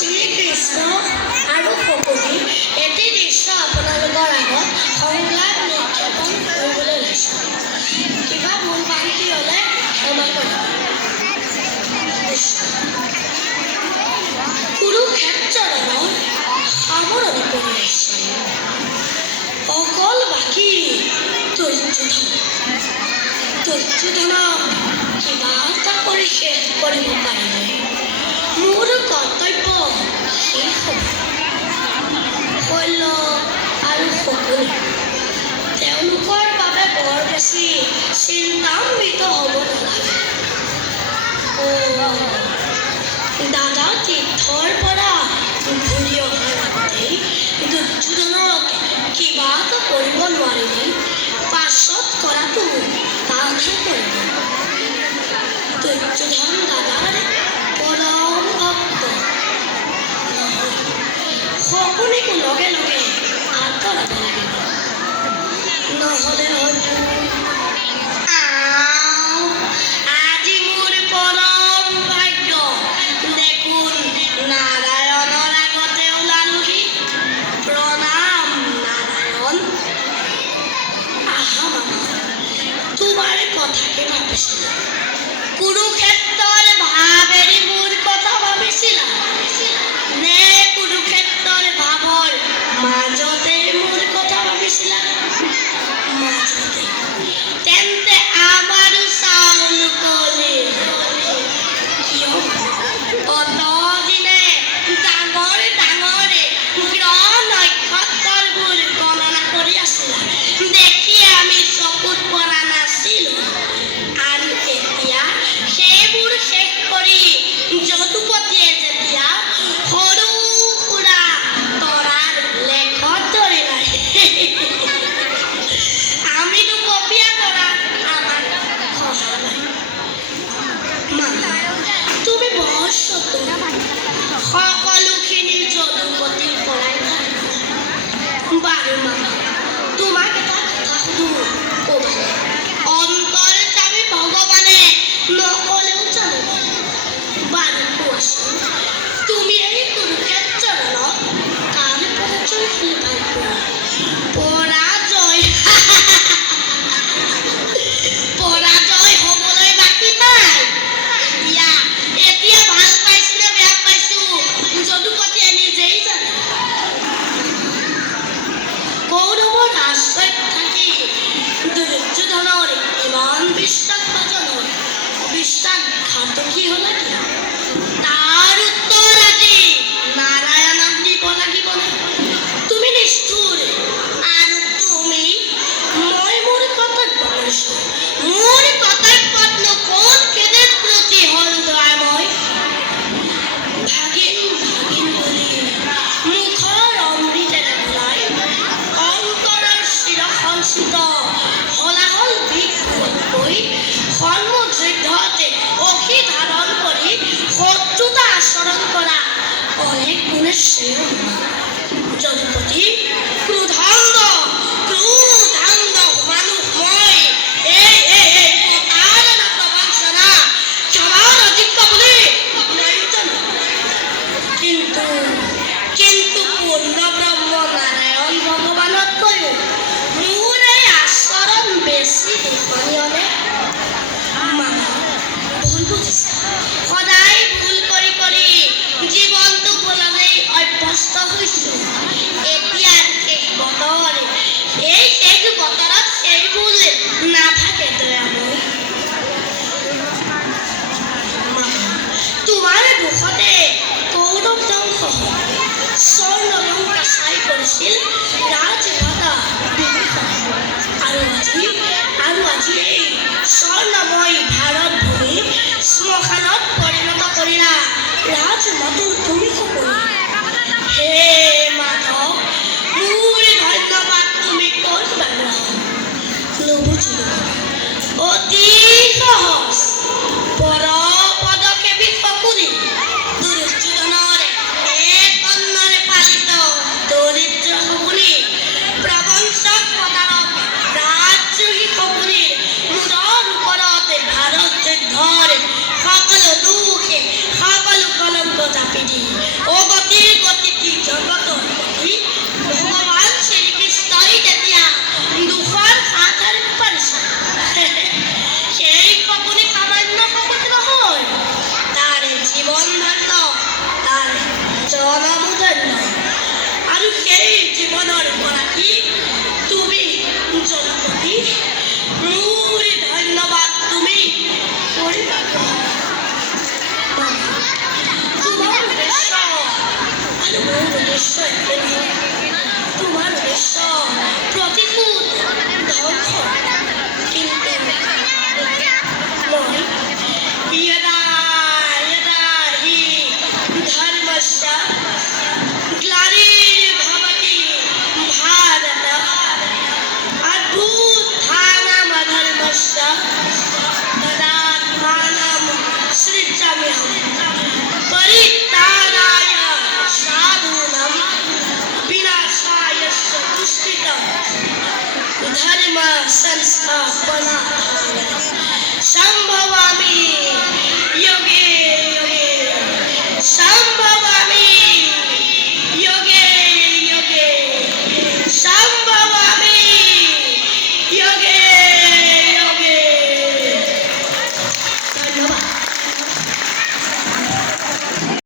শ্ৰীকৃষ্ণ আৰু শকুনি এটি দৃশ্য আপোনালোকৰ আগত সংলাপ নিক্ষেপণ কৰিবলৈ লৈছোঁ। কিবা ভুল ভ্ৰান্তি হ'লে ক্ষমা কৰিব। কুৰুক্ষেত্ৰৰ সামৰণি পৰি আহিছে। অকল বাকী দুৰ্যোধনক কিবা এটা কৰি শেষ কৰিব পাৰিলে মোৰ কৰ্তব্য শেষ হ'ব। শৈল আৰু শকুনি তেওঁলোকৰ বাবে বৰ বেছি চিন্তান্বিত হ'ব নালাগে। দাদা তীৰ্থৰ পৰা ঘূৰি অহাৰ আগতেই দুৰ্যোধনক কিবা এটা কৰিব নোৱাৰিলে পাছত কৰাটো টানহে কৰিব। দুৰ্যোধন দাদাৰ পৰম ভক্ত শকুনিকো লগে লগে আঁতৰাব লাগিব, নহ'লে হয়তো আজি মোৰ পৰম ভাগ্য। দেখোন নাৰায়ণৰ আগতে ওলালোহি। প্ৰণাম নাৰায়ণ। আহা মামা, তোমাৰ কথাকে ভাবিছিলা। কুৰুক্ষেত্ৰৰ ভাৱ এৰি মোৰ কথা ভাবিছিলা নে কুৰুক্ষেত্ৰৰ ভাৱৰ মাজতে মোৰ কথা ভাবিছিলা? মাজতে। তেন্তে আমাৰো চাউল কলে কিয় অতদিনে ডাঙৰ ডাঙৰ গ্ৰহ নক্ষত্ৰবোৰ গণনা কৰি আছিলা দেখি আমি চকুত পৰা নাছিলো, আৰু এতিয়া সেইবোৰ শেষ কৰি যদুপতিয়ে যেতিয়া সৰু সুৰা তৰাৰ লেখত ধৰিলে আমিতো কপিয়া কৰা আমাৰ সহায় নাই। মামা, তুমি বৰ চতুৰ। সকলোখিনি যদুপতিৰ পৰাই জানা। বাৰু মামা, তোমাক এটা কথা সুধো, ক'বানে? অন্তৰ্যামী ভগৱানে নকলেও জানিব। বাৰু কোৱাচোন, তুমি এই কুৰুক্ষেত্ৰক কাৰ পৰাজয় ভাল পোৱা? পৰাজয় পৰাজয় হ'বলৈ বাকী নাই। এতিয়া ভাল পাইছো নে বেয়া পাইছো যদুপতিয়ে নিজেই জানে। কৌৰৱৰ আশ্ৰয়ত থাকি দুৰ্যোধনৰ ইমান বিশ্বাসঘাতকী হ'লে কি? তাৰ উত্তৰ আজি নাৰায়ণক দিব লাগিবনে? তুমি নিষ্ঠুৰ, আৰু মই মোৰ কৰ্তব্য কৰিছো। মোৰ কৰ্তব্যতনো কোনখিনি ত্ৰুটি হ'ল দয়াময়? ভাগিন বুলি মুখৰ অমৃতেৰে ভৰাই অন্তৰৰ চিৰসঞ্চিত হলাহল বিষকৈ সন্মুখযুদ্ধতে অখি ধাৰণ কৰি শত্ৰুতা আচৰণ কৰা অনেক গুণে শ্ৰেয় যদুপতি। ক্ৰোধান্ধ মানুহ মই এই প্ৰতাৰণা প্ৰবঞ্চনা ক্ষমাৰ অযোগ্য বুলি ময়ো জানো। কিন্তু পূৰ্ণ ব্ৰহ্ম নাৰায়ণ ভগৱানতকৈও মোৰ এই আচৰণ বেছি দোষণীয়নে? মামা, ভুল বুজিছা। সদায় ভুল কৰি কৰি জীৱনটো ভুলতেই অভ্যস্ত হৈছো। এতিয়া শেষ বতৰত সেই ভুল নাথাকে দয়াময়। তোমাৰ দুখতে কৌৰৱ ধ্বংস হ'ল। স্বৰ্ণলংকা চাই কৰিছিল ৰাজমাতা বিভীষণ, আৰু আজি এই স্বৰ্ণময় ভাৰত ভূমি শ্মশানত পৰিণত কৰিলা ৰাজমাতুৰ তুমি সকলো। হে মাধৱ, মোৰ ধন্যবাদ তুমি ক'ত পালা? নুবুজিলো। অতি সহজ পদক্ষেপী শকুনি দুৰ্যোধনৰ এক অন্নৰে পালিত দৰিদ্ৰ শকুনি, প্ৰবঞ্চক প্ৰতাৰক ৰাজদ্ৰোহী শকুনি মূৰৰ ওপৰত ভাৰত যুদ্ধৰ সকলো দুখ সকলো কলংক জাপি দি জীবনের পরাধী তুমি জনপতি মুরি ধন্যবাদ তুমি পরিবার তোমার উদ্দেশ্য আর মোর উদ্দেশ্য একই নয় তোমার উদ্দেশ্য প্রতিকূল ধ্বংস কিন্তু নয় यदा यदा हि धर्मस्य ग्लानिर्भवति भारत अभ्युत्थानमधर्मस्य तदात्मानं सृजाम्यहं परित्राणाय साधूनां विनाशाय च दुष्कृतं धर्म संस्थापनार्थाय संभवामि